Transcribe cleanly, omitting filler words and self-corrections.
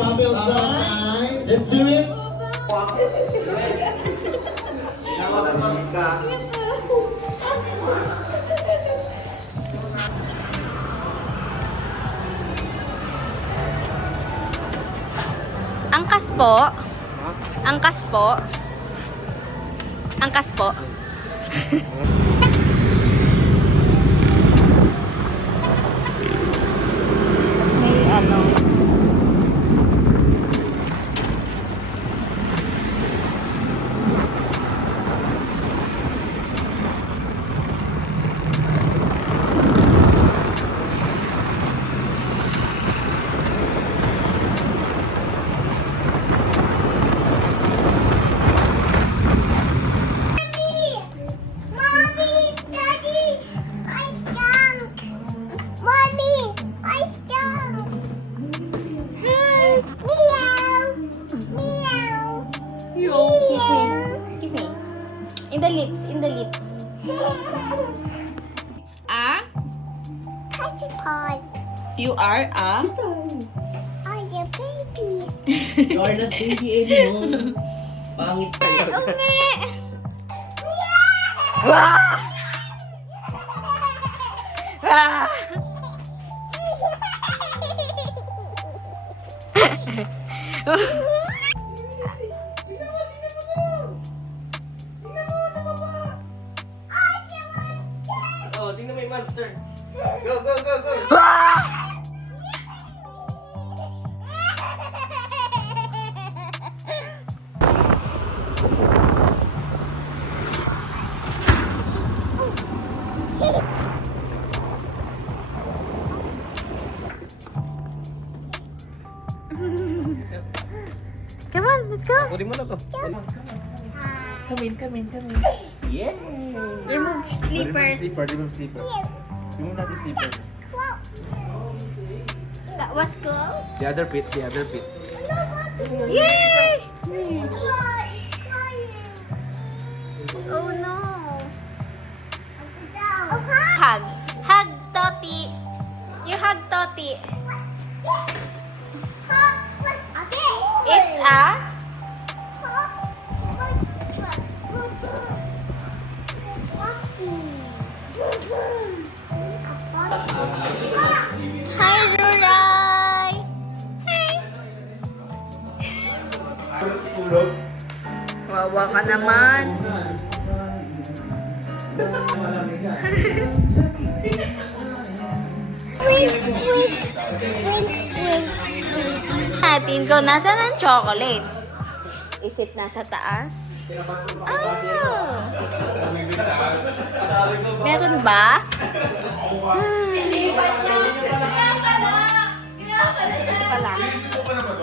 bubble side. Let's do it. Angkas po. Angkas po. Angkas po. May ano. Kiss me. Kiss me. In the lips. In the lips. A? You are a? Are you baby? You are not baby anymore. Pangit ka yun. Ungi! Ah! Ah! Oh, tingnan mo yung monster. Go, go, go, go. Ah! Come on, let's go. Kunin mo na to. Come in. Yeah. Remove sleepers. Remove slipper. Remove natin slipper. That was close. The other pit. Yay! Oh no. Hug. Hug Toti. You hug Toti. It's a Hi Ruray. Wawa ka naman. Natin kung nasa ng chocolate. Is it nasa taas? Oh. Meron ba? Kaya pala. Kaya pala siya.